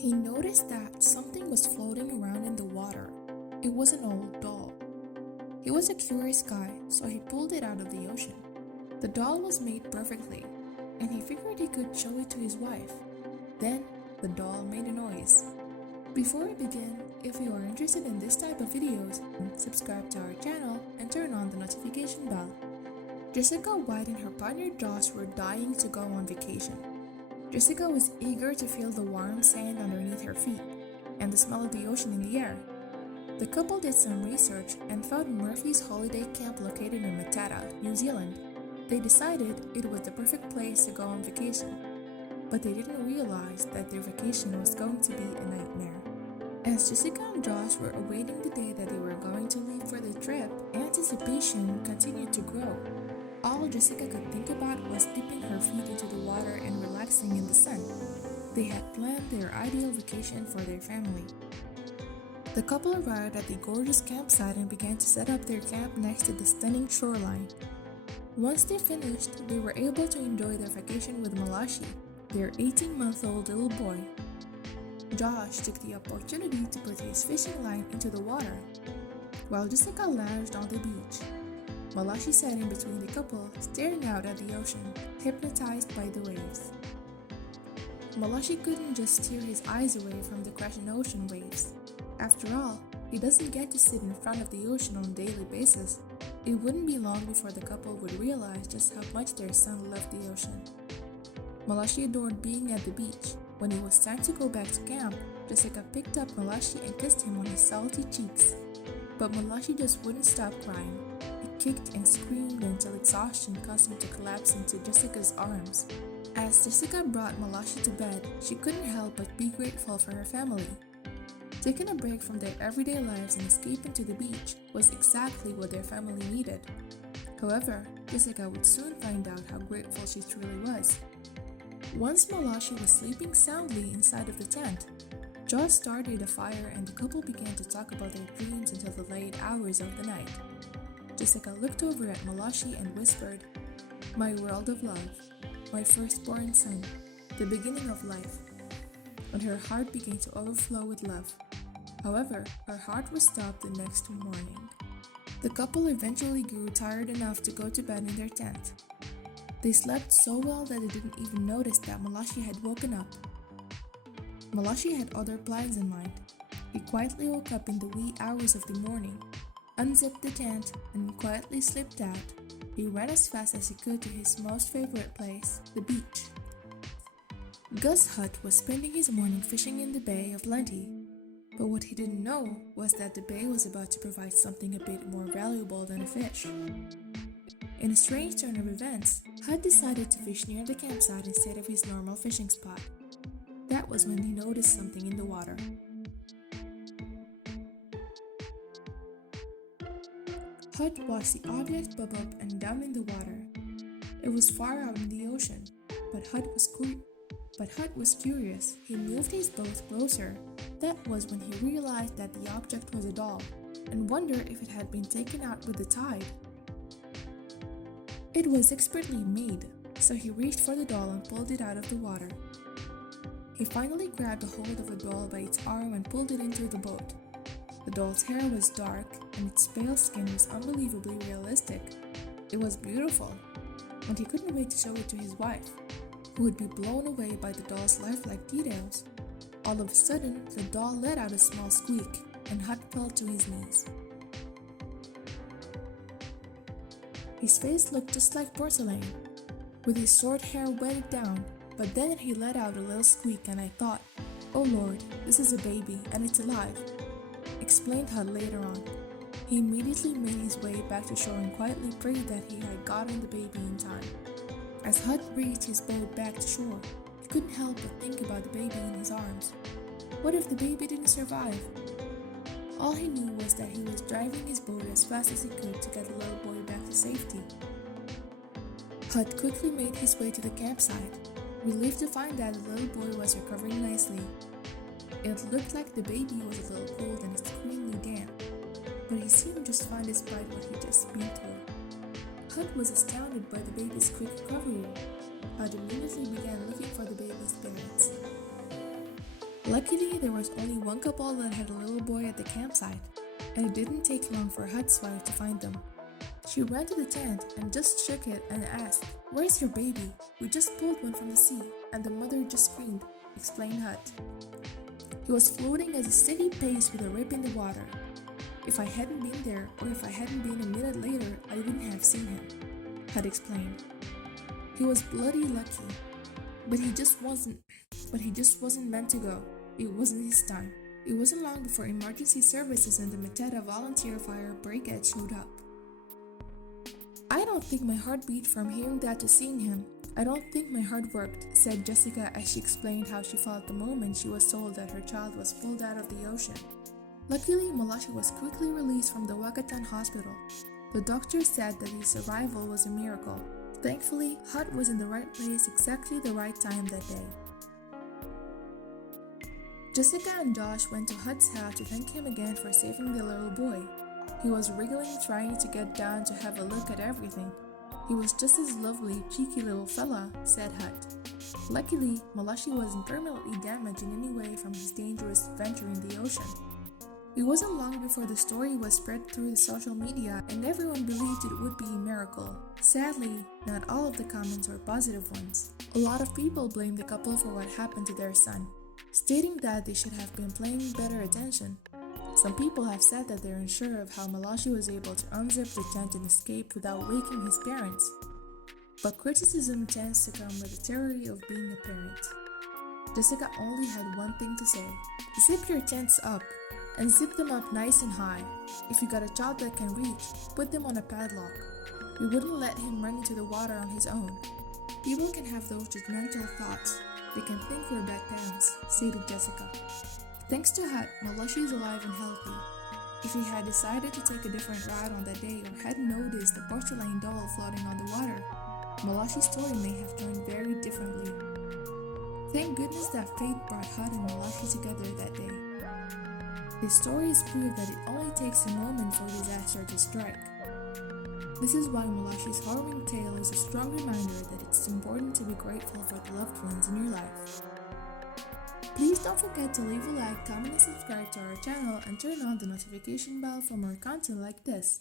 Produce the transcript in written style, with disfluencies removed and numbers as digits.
He noticed that something was floating around in the water. It was an old doll. He was a curious guy, so he pulled it out of the ocean. The doll was made perfectly, and he figured he could show it to his wife. Then, the doll made a noise. Before we begin, if you are interested in this type of videos, subscribe to our channel and turn on the notification bell. Jessica White and her partner Josh were dying to go on vacation. Jessica was eager to feel the warm sand underneath her feet and the smell of the ocean in the air. The couple did some research and found Murphy's holiday camp located in Matata, New Zealand. They decided it was the perfect place to go on vacation, but they didn't realize that their vacation was going to be a nightmare. As Jessica and Josh were awaiting the day that they were going to leave for the trip, anticipation continued to grow. All Jessica could think about was dipping her feet into the water and relaxing in the sun. They had planned their ideal vacation for their family. The couple arrived at the gorgeous campsite and began to set up their camp next to the stunning shoreline. Once they finished, they were able to enjoy their vacation with Malashi, their 18-month-old little boy. Josh took the opportunity to put his fishing line into the water, while Jessica lounged on the beach. Malashi sat in between the couple, staring out at the ocean, hypnotized by the waves. Malashi couldn't just steer his eyes away from the crashing ocean waves. After all, he doesn't get to sit in front of the ocean on a daily basis. It wouldn't be long before the couple would realize just how much their son loved the ocean. Malashi adored being at the beach. When it was time to go back to camp, Jessica picked up Malashi and kissed him on his salty cheeks. But Malashi just wouldn't stop crying. He kicked and screamed until exhaustion caused him to collapse into Jessica's arms. As Jessica brought Malashi to bed, she couldn't help but be grateful for her family. Taking a break from their everyday lives and escaping to the beach was exactly what their family needed. However, Jessica would soon find out how grateful she truly was. Once Malashi was sleeping soundly inside of the tent, Josh started a fire and the couple began to talk about their dreams until the late hours of the night. Jessica looked over at Malashi and whispered, "My world of love, my firstborn son, the beginning of life," and her heart began to overflow with love. However, her heart was stopped the next morning. The couple eventually grew tired enough to go to bed in their tent. They slept so well that they didn't even notice that Malashi had woken up. Malashi had other plans in mind. He quietly woke up in the wee hours of the morning, unzipped the tent, and quietly slipped out. He ran as fast as he could to his most favorite place, the beach. Gus Hut was spending his morning fishing in the Bay of Plenty, but what he didn't know was that the bay was about to provide something a bit more valuable than a fish. In a strange turn of events, Hut decided to fish near the campsite instead of his normal fishing spot. That was when he noticed something in the water. Hut watched the object bob up and down in the water. It was far out in the ocean, but Hut was curious. He moved his boat closer. That was when he realized that the object was a doll, and wondered if it had been taken out with the tide. It was expertly made, so he reached for the doll and pulled it out of the water. He finally grabbed a hold of the doll by its arm and pulled it into the boat. The doll's hair was dark, and its pale skin was unbelievably realistic. It was beautiful, and he couldn't wait to show it to his wife, who would be blown away by the doll's lifelike details. All of a sudden, the doll let out a small squeak, and Hut fell to his knees. His face looked just like Porcelain, with his short hair wetted down, but then he let out a little squeak and I thought, "Oh Lord, this is a baby and it's alive," explained Hut later on. He immediately made his way back to shore and quietly prayed that he had gotten the baby in time. As Hut reached his boat back to shore, he couldn't help but think about the baby in his arms. What if the baby didn't survive? All he knew was that he was driving his boat as fast as he could to get the little boy back to safety. Hut quickly made his way to the campsite, relieved to find that the little boy was recovering nicely. It looked like the baby was a little cold and extremely damp, but he seemed just fine despite what he'd just been through. Hut was astounded by the baby's quick recovery. Hut immediately began looking for the baby's parents. Luckily, there was only one couple that had a little boy at the campsite, and it didn't take long for Hut's wife to find them. She ran to the tent and just shook it and asked, "Where's your baby? We just pulled one from the sea, and the mother just screamed," explained Hut. "He was floating at a steady pace with a rip in the water. If I hadn't been there, or if I hadn't been a minute later, I wouldn't have seen him," Hut explained. "He was bloody lucky, but he just wasn't meant to go. It wasn't his time." It wasn't long before emergency services and the Meteta volunteer fire brigade showed up. "I don't think my heart beat from hearing that to seeing him. I don't think my heart worked," said Jessica as she explained how she felt the moment she was told that her child was pulled out of the ocean. Luckily, Malachi was quickly released from the Wagatan hospital. The doctor said that his arrival was a miracle. Thankfully, Hut was in the right place exactly the right time that day. Jessica and Josh went to Hut's house to thank him again for saving the little boy. He was wriggling, trying to get down to have a look at everything. "He was just this lovely, cheeky little fella," said Hut. Luckily, Malachi wasn't permanently damaged in any way from his dangerous adventure in the ocean. It wasn't long before the story was spread through the social media and everyone believed it would be a miracle. Sadly, not all of the comments were positive ones. A lot of people blamed the couple for what happened to their son, stating that they should have been paying better attention. Some people have said that they're unsure of how Malachi was able to unzip the tent and escape without waking his parents. But criticism tends to come with the terror of being a parent. Jessica only had one thing to say: "Zip your tents up, and zip them up nice and high. If you got a child that can reach, put them on a padlock. We wouldn't let him run into the water on his own." People can have those judgmental thoughts. They can think we're bad parents, stated Jessica. Thanks to Hut, Malachi is alive and healthy. If he had decided to take a different route on that day or hadn't noticed the porcelain doll floating on the water, Malachi's story may have turned very differently. Thank goodness that fate brought Hut and Malachi together that day. His stories prove that it only takes a moment for disaster to strike. This is why Malachi's harrowing tale is a strong reminder that it's important to be grateful for the loved ones in your life. Please don't forget to leave a like, comment, and subscribe to our channel and turn on the notification bell for more content like this.